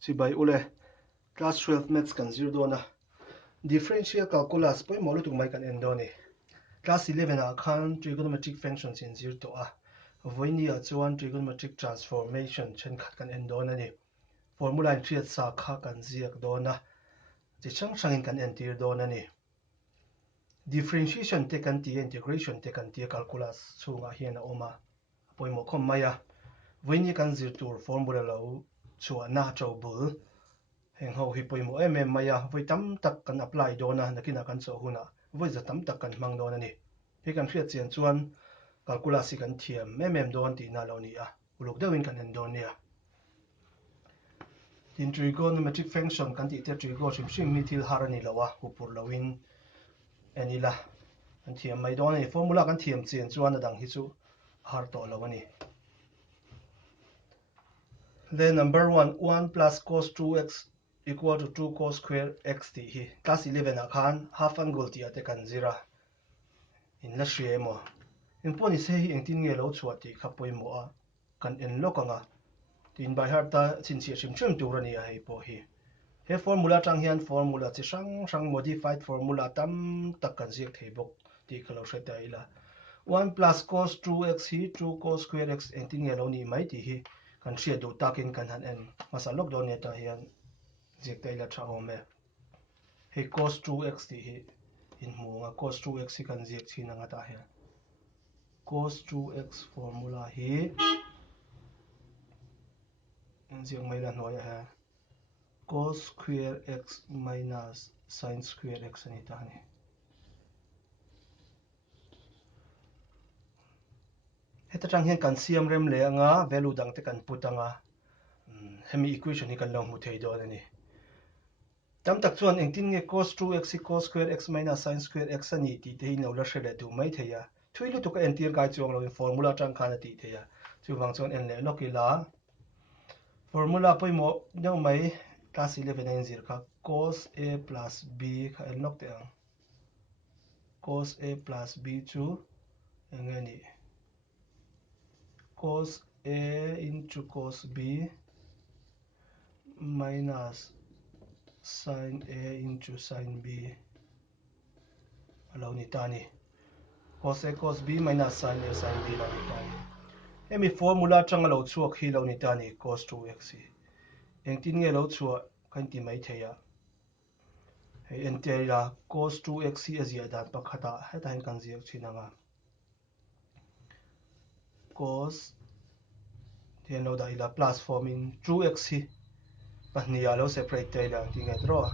si bai ule class 12 maths kan zir do na differential calculus poi mo lutuk mai kan endo ni class 11 a khan trigonometric functions in zir to a voini a chuan trigonometric transformation chen khat kan endo na ni formula in triat sa kha kan ziak do na chi chang chang in kan entir do na ni differentiation te kan ti integration te kan ti calculus chunga hian a oma poi mo khom maya voini kan zir tur formula lo chuan na chaw bul heng ho hi poi mo maya voi tam tak kan apply do na nakina kan so huna voi za tam tak kan mang do na ni he kan hriat chian chuan calculus kan thiam don ti na lo ni a uluk deuhin kan en don nia in trigonometric function kan ti te trigo shim shim mi thil har ani lawa upur lowin anila an thiam mai don ni formula kan thiam chian chuan adang hi chu har to lo ani then number 1 plus cos 2x equal to 2 cos square x ti hi class 11 a khan half angle ti ate kan zira in la hria mo in poni se hi engtin nge lo chhuat ti kha poi mo a kan en lokanga tin by heart ta chin chi shim chim tur ani a hei po hi he formula tang hian formula chi sang modified formula tam tak kan ziak thei bok ti khalo hreta ila 1 plus cos 2x hi 2 cos square x engtin nge lo ni mai ti hi kan hria du takin kan han en masalok do ne ta hian ziak ta ila tha ome he cos 2x ti hi in hmunga cos 2x hi kan ziak chhin anga ta hian cos 2x formula hi en ziak mai la hnuai a ha cos square x minus sin square x ani ta ni heta tang hian kan siam rem le anga value dang te kan put anga hemi equation hi kan lo mu thei do ani tam tak chuan engtin nge cos 2x hi cos square x minus sin square x ani ti te hi no la hre le du mai theia thuilu tu ka entir kai chuang lo in formula tang khan ti theia chu wang chuan en le lokila formula poi mo deu mai class 11 in zir kha cos a plus b kha en lok te ang cos a plus b chu engani cos a into cos b minus sin a into sin b alo ni tani cos a cos b minus sin a sin b lo ni tani hemi formula tang lo chuak hi lo ni tani cos 2x hi engtin nge lo chuak kan ti mai theia hei entira cos 2x hi azia dan pakhata heta hin kan ziak chinanga cos then lo da ila plus form in 2x hi pahnia lo separate taila ti nge draw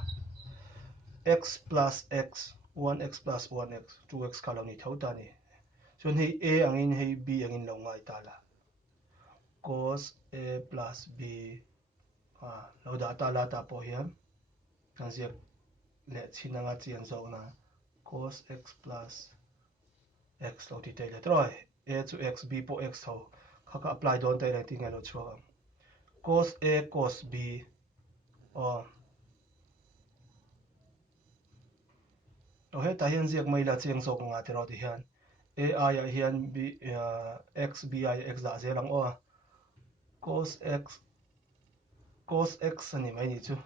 x plus x 1x plus 1x 2x kalo ni thota ni chun hei a angin hei b angin lo ngai tala cos a plus b lo da tala ta po hian kan ziak le chinanga chian zo na cos x plus x lo ti taila draw a to x b po x ho kha apply don taila ti nge lo chua cos a cos b he ta hian ziak mai la cheng zawk nga te ro ti hian a ya hian b x b ya x da zelang cos x ani mai ni chu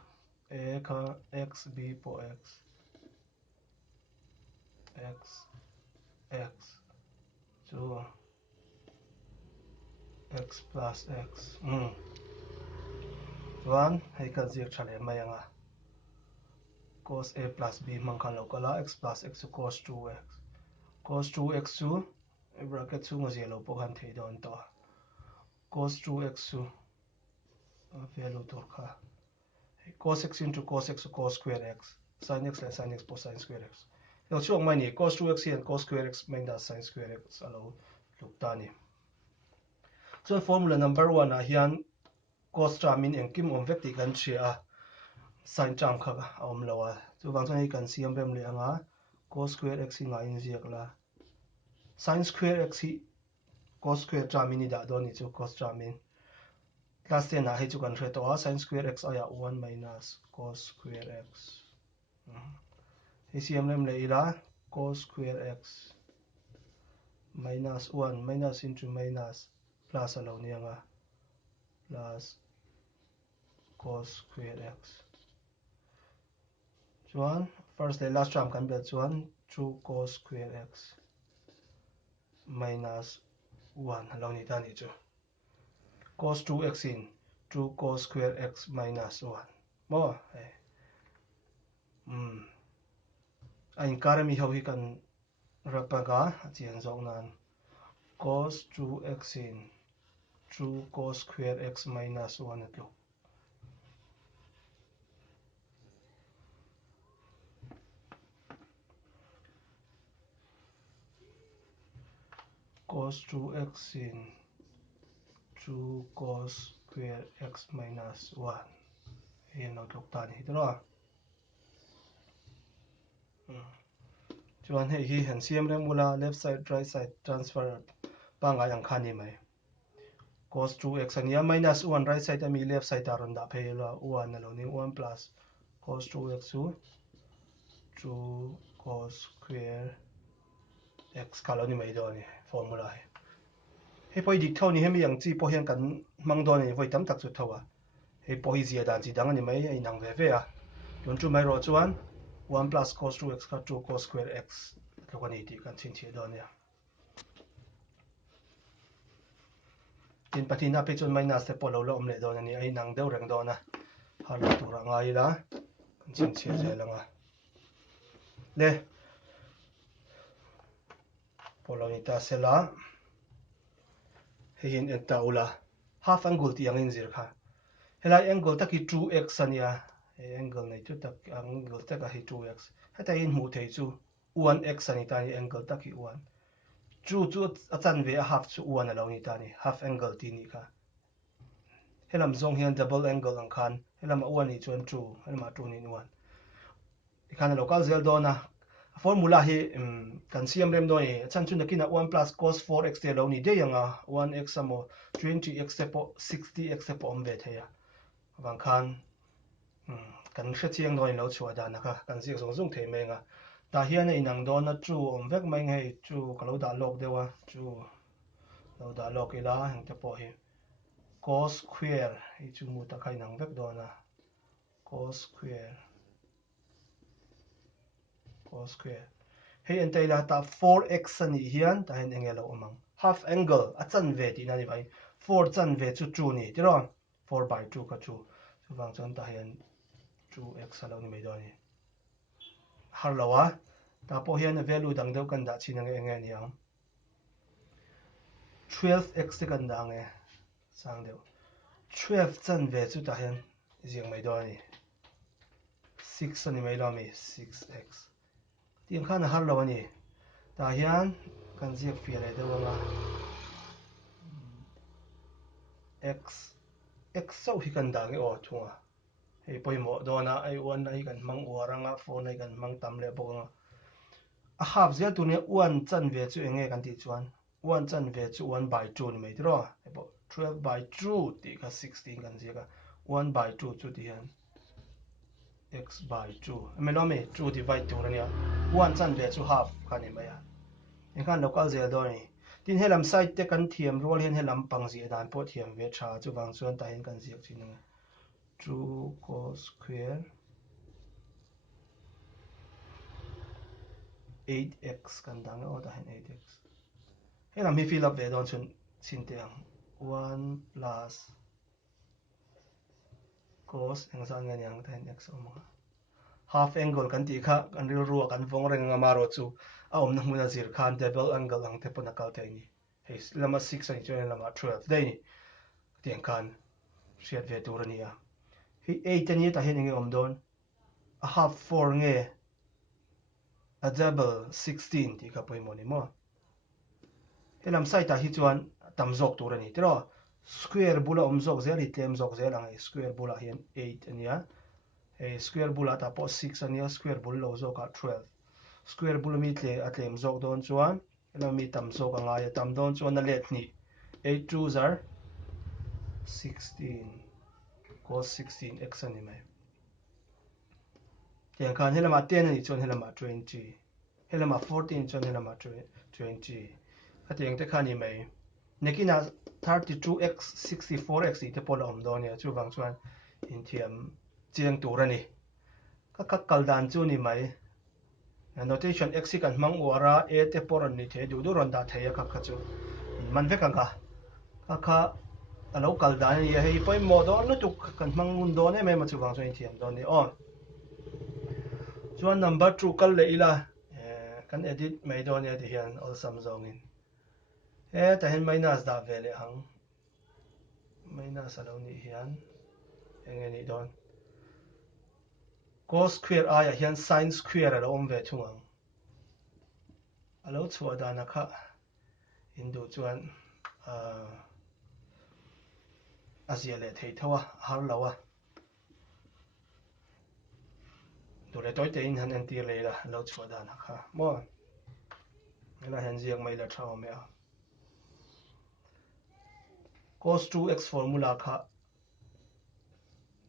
a kha x b po x chu x plus x chuan hei kan ziak thale mai anga cos a plus b mang khan lo kala x plus x chu cos 2x chu bracket chu ngo zelo po han thei don to cos 2x chu value tor kha cos x into cos x cos square x sin x le sin x po sin square x lo chuak mai ni cos 2x and cos square x minus sin square x alo luk ta ni chuan formula number 1 a hian cos tramin engkim om vek ti kan thria sin tram kha om lawa chu wang chuan hi kan siam rem le anga cos square x nga in ziak la sin square x hi cos square tramin ni da don ni chu cos tramin class 10 na hei chu kan hre to a sin square x aya 1 minus cos square x hi siam rem le ila cos square x minus 1 minus into minus plus alo ni anga plus cos square x chuan first day last term kan bel chuan 2 cos square x minus 1 lo ni ta ni chu cos 2x in 2 cos square x minus 1 mo anh karami ho hi kan rapaga chiang zawk nan cos 2x in 2 cos square x minus 1 atlo cos 2x in 2 cos square x minus 1 hian lo tlok ta ni tro chuan hei hi han siam rem mula left side right side transfer panga yang khani mai cos 2x ania minus 1 right side ami left side taron da phela 1 lo ni 1 plus cos 2x 2 cos square x ka lo ni mai do ni formula hei poi dik thau ni hemi yang chi po hian kan mang do ni voi tam tak chu thawa hei po hi zia dan chi dang ani mai ai nang ve ve a don chu mai ro chuan 1 plus cos 2x ka 2 cos square x lo kan ni ti kan chin che do ni tin pathina pe chun minus te po lo lo om le do ni ai nang deuh reng do na har lo tur ngai la kan chin che je langa le polo ni ta sela hin eta ula half angle ti ang in zir kha helai angle taki 2x ania angle nei chu tak angle taka hi 2x heta in mu thei chu 1x ani ta ni angle taki 1 chu achan ve a half chu 1 alo ni ta ni half angle ti ni kha helam zong hian double angle ang khan helam 1 ni chuan 2 helam 2 ni 1 ikhan local zel do na formula hi kan siam rem do ni chan chu nakina 1 plus cos 4x te lo ni de yanga 1x amo 20x te po 60x te po om ve theya wang khan kan hre chiang do ni lo chua da na kha kan zi zong zong thei me nga ta hian ei nang do na chu om vek mai ngei chu kalo da lok dewa chu lo da lok ila hang te po hi cos square hi chu mu ta khai nang vek do na cos square hei entai la ta 4x ani hian ta hen engelo omang half angle a chan ve ti na ni vai 4 chan ve chu 2 ni tiro 4 by 2 ka chu wang chon ta hian 2x alo ni mai do ni har lawa ta po hian value dang deuh kan da chin ang enge ni ang 12x te kan da nge sang deuh 12 chan ve chu ta hian jiang mai do ni 6 ani mai lo mi 6x tiang khan har lawa ni ta hian kan ziak fia le deuh anga x so hi kan da nge o thunga hei poimo do na ai 1 ai kan mang waranga 4 ai kan mang tam le bawanga a half zia tu ne 1 chan ve chu enge kan ti chuan 1 chan ve chu 1 by 2 ni mai tro 12 by 2 ti ka 16 kan zia ka 1 by 2 chu ti hian x by 2 melomi 2 divide 2 ania 1 chan ve chu half kan ni mai a engkan local zel do ni tin helam side te kan thiam rol hian helam pang zi dan po thiam ve tha chu wang chuan ta hian kan ziak chin anga 2 cos square 8x kan dang o ta hian 8x helam hi fill up ve don chun chin te ang 1 plus cos engzang nge yang ta hian x oma half angle kan ti kha kan ril ruwa kan vong reng nga maro chu a om na hmuna zir khan double angle ang te pona kal thei ni hei lama 6 ani chuan lama 12 dei ni tiang khan hriat ve tur ani a hi 8 ani ta hian enge om don a half 4 nge a double 16 ti ka poimo ni mo helam sai ta hi chuan tam zawk tur ani tro square bula om zawk zel hi tlem zawk zel ang square bula hian 8 ania hei square bula ta po 6 ania square bul lo zawk a 12 square bula mi tle a tlem zawk don chuan helam mi tam zawk anga ya tam don chuan na let ni 8 2s are 16 cos 16x ani mai tiang khan helama 10 ani chuan helama 20 helama 14 chuan helama 20 atiang te khani mai nekina 32x 64x te pol om do nia chu wang chuan in thiam chiang tur ani ka kal dan chu ni mai notation x kan mang wara a te por an ni the du du ron da theia ka chu man ve ka ka alo kal dan ni hei poi mo do nu tu kan mang mun do ne me ma chu wang so in thiam do ni on chuan number 2 kal le ila kan edit mai do ne ti hian all sum zong in ta hen minus da ve le hang minus alo ni hian enge ni don cos square a ya hian sin square alo om ve thungang alo chua da na kha in du chuan azia le thei thawa har lawa du le toi te in han an tir le la lo chua da na kha mo ela hen ziak mai la thaw me a cos 2x formula kha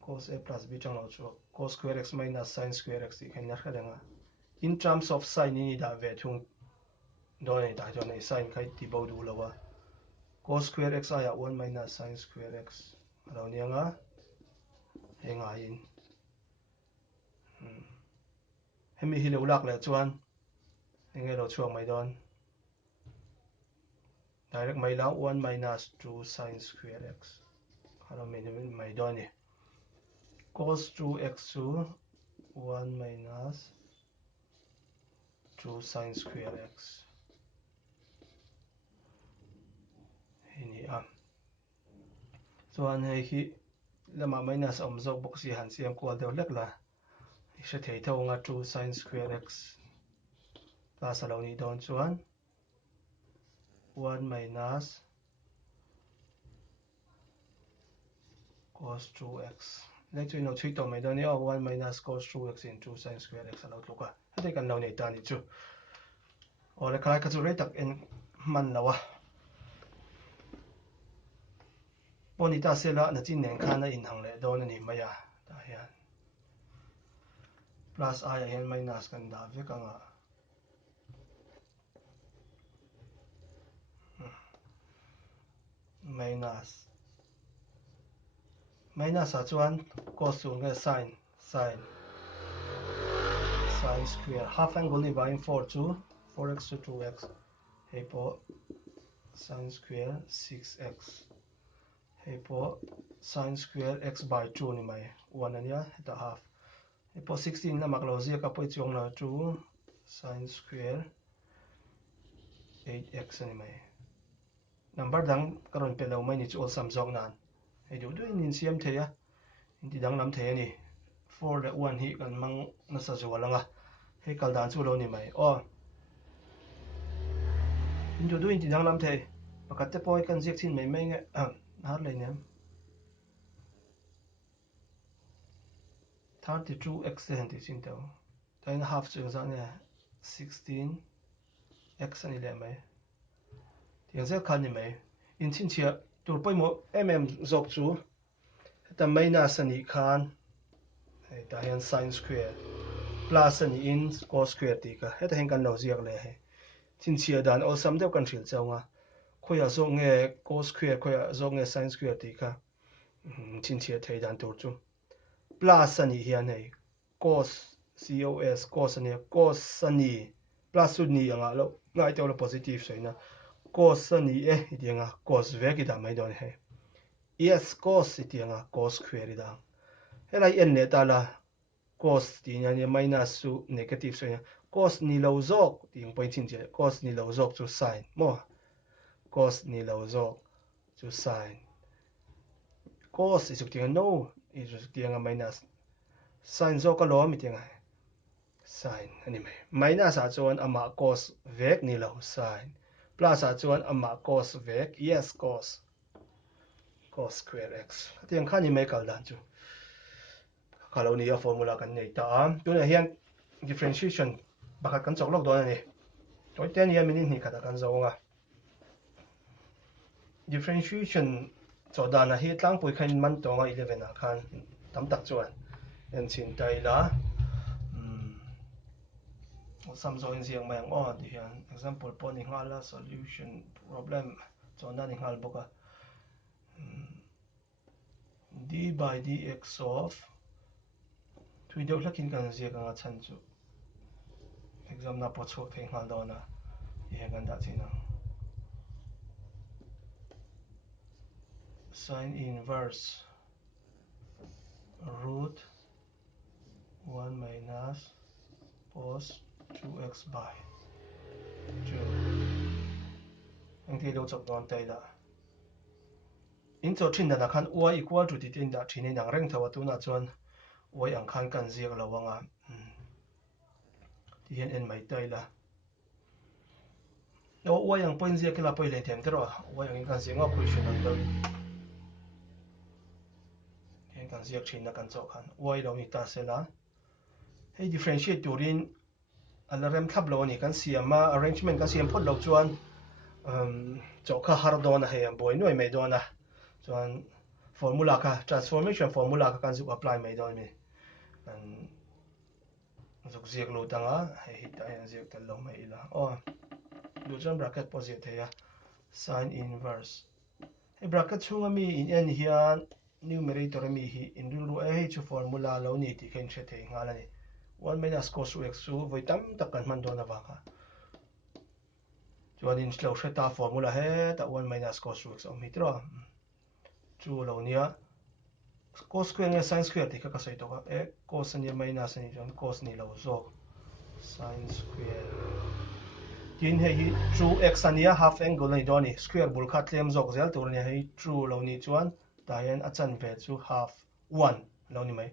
cos a plus b chang lo chu cos square x minus sin square x ti khen na khalenga in terms of sin ni da ve thung do ni da jo nei sin khai ti bo du lawa cos square x aya 1 minus sin square x alo nianga henga in hemi hi lo lak le chuan enge lo chuak mai don direct mai la 1 minus 2 sin square x alo mai don ni cos 2x chu 1 minus 2 sin square x ini chuan hei hi lama minus om zawk bok si han siam kual deuh lek la se thei thawng a 2 sin square x plus alo ni don chuan 1 minus cos 2x le chu no chui to mai don ni 1 minus cos 2x in 2 sin square x alo tluka hei kan lo nei ta ni chu ole khalai ka chu rei tak en man lawa ponita sela na chin nen khana in hang le don ani maya ta hian plus a hian minus kan da ve ka nga minus a chuan cos chu nge sin square half angle ni by 4 chu 4x to 2x hei po sin square 6x hei po sin square x by 2 ni mai 1 ania ta half hei po 16 na mak lo zia ka poi chuang la 2 sin square 8x ani mai number dang karon pe lo mai ni chu all sum zawk nan hei du du in siam theia in ti dang lam the ani 4 le 1 hi kan mang na sa zualanga hei kal dan chu lo ni mai in du du in ti dang lam the pakat te poi kan ziak chin mai mai nge har le nem 32x te hen ti chin teu ta half chu za ne 16x ani le mai tiang zel khan ni mai in chin chia tur poi mo zawk chu ta minus ani khan hei ta hian sin square plus ani in cos square ti ka heta hen kan lo ziak le he chin chia dan all sum deuh kan hril chawnga khoya zawk nge cos square khoya zawk nge sin square ti ka chin chia thei dan tur chu plus ani hian hei cos ani cos ani plus ni anga lo ngai te lo positive soina cos ani idianga cos ve ki da mai don he yes cos itianga cos square da helai en le ta la cos ti nya ni minus su negative soina cos ni lo zawk ting point chin che cos ni lo zawk chu sin mo cos ni lo zawk chu sin cos is tianga no is tianga minus sin zawk lo mi tianga sin ani mai minus a chuan ama cos vek ni lo sin plus a chuan ama cos vek yes cos square x tiang khan ni mai kal dan chu khalo ni a formula kan nei ta tu na hian differentiation bakhat kan chok lok do ani toi ten ya minin ni khata kan zonga differentiation cho da na hi tlang pui khain man tonga 11 a khan tam tak chuan en chin tai la Samsung in siang mai ang ti hian example po ni ngala solution problem chona ni ngal boka d by dx of thui deuh hlakin kan ziak anga chan chu exam na po chuak thei ngal dawna he kan da china sin inverse root 1 minus cos 2x by 2 anh thì đâu chọc đòn tay đã in cho thin da khan y equal to ti tin da thinin ang reng thawa tu na chuan y ang khan kan ziak lawanga ti hian en mai tai la o y ang point ziak la poi le them tero y ang kan ziak nga question an do hian kan ziak thin na kan chaw khan y lo ni ta sela hei differentiate turin alarem thap lo ni kan siama arrangement kan siam phot lo chuan chaw kha har dona he boy noi mai dona chuan formula kha transformation formula kha kan zu apply mai don mi kan zuk ziak lo tanga hei ta hian ziak tel lo mai ila lu chuan bracket positive theia sin inverse hei bracket chunga mi in n hian numerator mi hi in ru hei chu formula lo ni ti khen the thei ngal ani 1 minus cos x chu voi tam tak kan man dona wa kha chuan in slow theta formula he ta 1 minus cos x om hi tro chu lo nia cos square nge sin square ti kha ka sai to ka cos ani minus ani chuan cos ni lo zawk sin square tin hei true x ania half angle nei doni square bul kha tlem zawk zel tur ni hei true lo ni chuan ta hian a chan ve chu half 1 lo ni mai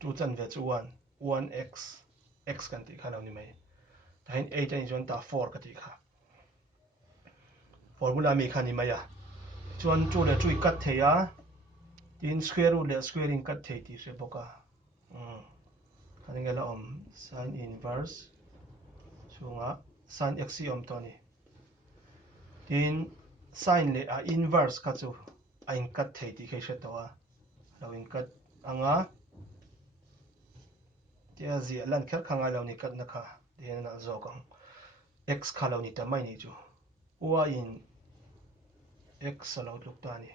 2 chan ve chu 1 1x x kan ti kha lo ni mai ta hian 8 ani chuan ta 4 ka ti kha formula mi kha ni mai a chuan chu le chui kat theia tin square root le square in kat thei ti hre boka kan ngela om sin inverse chunga sin x om to ni tin sin le a inverse kha chu a in kat thei ti khe hre to a lo in kat anga tia zia lan kher khanga lo ni kat na kha den na zawk ang x kha lo ni ta mai ni chu y in x lo tluk ta ni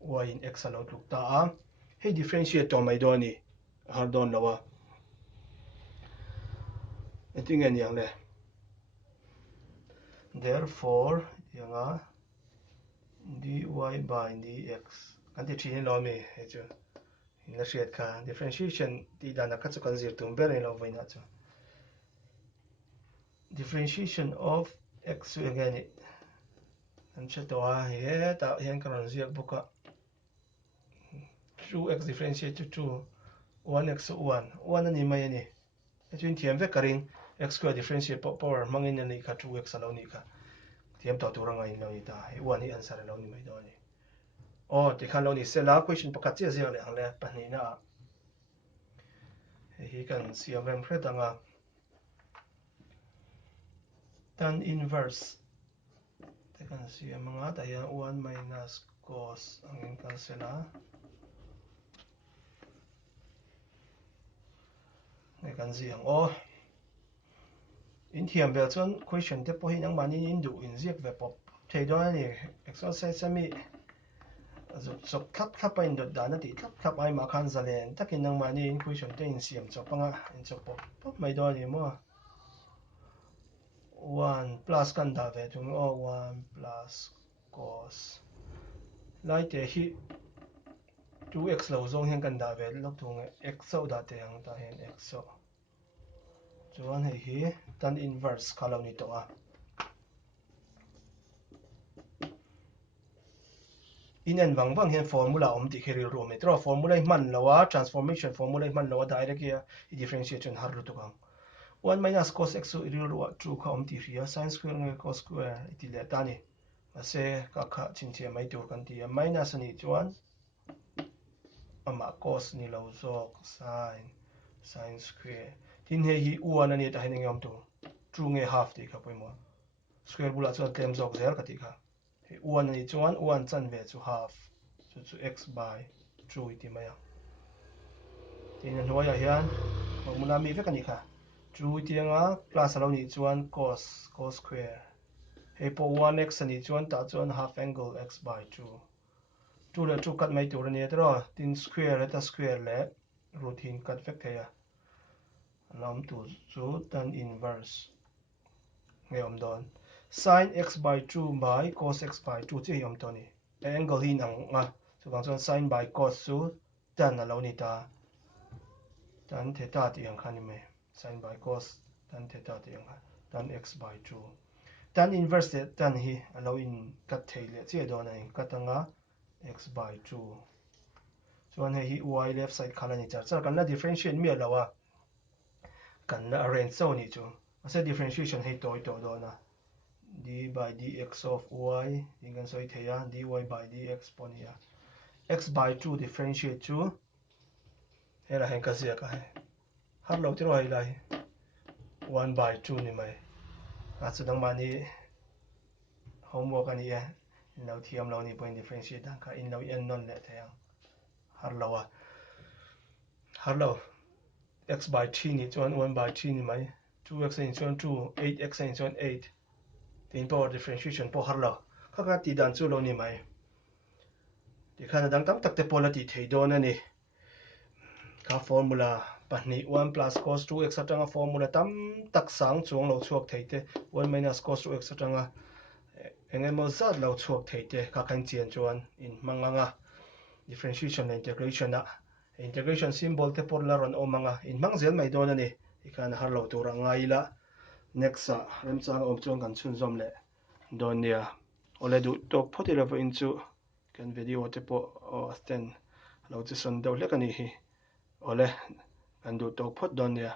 y in x lo tluk ta a hei differentiate to mai do ni har don lawa eting en yang le therefore yanga dy by dx kan ti thin lo mi he chu in la hriat kha differentiation ti dana kha chu kan zir tum ber nei lo voina chu differentiation of x chu again kan che to a he ta hian kan ziak boka 2x differentiate to 2 1x 1 ani mai ani chuin thiam ve karing x square differentiate power mangin ani kha 2x lo ni kha thiam to turanga in lo ni ta he 1 hi answer lo ni mai do ni ti khan lo ni sela question pakhat che zia le hangle pani na hi kan siam rem hre tanga tan inverse te kan siam anga ta ya 1 minus cos angin kan sela nge kan ziang in thiam vel chuan question te po hi nang mani in du in ziak ve pop thei do ani exercise ami zuk chok thap in dot da na ti thap ai ma khan zalen takin nang mani in question te in siam chok anga in chok pop mai do ani mo 1 plus kan da ve tung 1 plus cos lai te hi 2x lo zong hen kan da ve lok tung x so da te ang ta hen x so chuan hei hi tan inverse kha lo ni to a in en wang hian formula om ti kheril ro metro formula man lawa transformation formula man lawa direct ya differentiation har ru to kang 1 minus cos x so iril ro true kha om ti ria sin square nge cos square ti le ta ni ase ka kha chin che mai tur kan ti minus ani chuan ama cos ni lo zawk sin square tin he hi 1 ani ta hen ngam tu true nge half ti kha poimo square bula chuan tlem zawk zel ka ti kha 1 ani chuan 1 chan ve chu half chu x by 2 ti maya tin an hoya hian formula mi ve kani kha 2 ti anga plus alo ni chuan cos square hei po 1x ani chuan ta chuan half angle x by 2 2 le 2 kat mai tur ani tro tin square le ta square le root hin kat vek theia lam tu chu tan inverse nge om don sin x by 2 by cos x by 2 chi om to ni angle hin ang nga chu bang chuan sin by cos chu tan alo ni ta tan theta ti ang khan ni me sin by cos tan theta ti ang tan x by 2 tan inverse tan hi alo in kat thei le che do na in katanga x by 2 chuan hei hi y left side khala ni char kan la differentiate mi alawa kan la arrange so ni chu ase differentiation hei toi to do na d by dx of y in kan soi theia dy by dx ponia x by 2 differentiate chu hera hen ka zia ka hai har lo tiro hai lai 1 by 2 ni mai a chu dang mani homework ani ya in lo thiam lo ni point differentiate dang ka in lo en non le theia har lo x by 3 ni chuan 1 by 3 ni mai 2x in chuan 2 8x in chuan 8 tin power differentiation po har lo kha ti dan chu lo ni mai ti khana dang tam tak te pola ti thei don ani ka formula pahnih 1 plus cos 2x atanga formula tam tak sang chuang lo chuak thei te 1 minus cos 2x atanga engemaw zat lo chuak thei te ka kan chian chuan in manganga differentiation and integration symbol te por la ron omanga in mang zel mai don ani ikan har lo tur ngai la next rem chang om chuan kan chun zom le don nia ole du tok photi lo in chu kan video te po stand lo chi son do le kan hi ole kan du tok phot don nia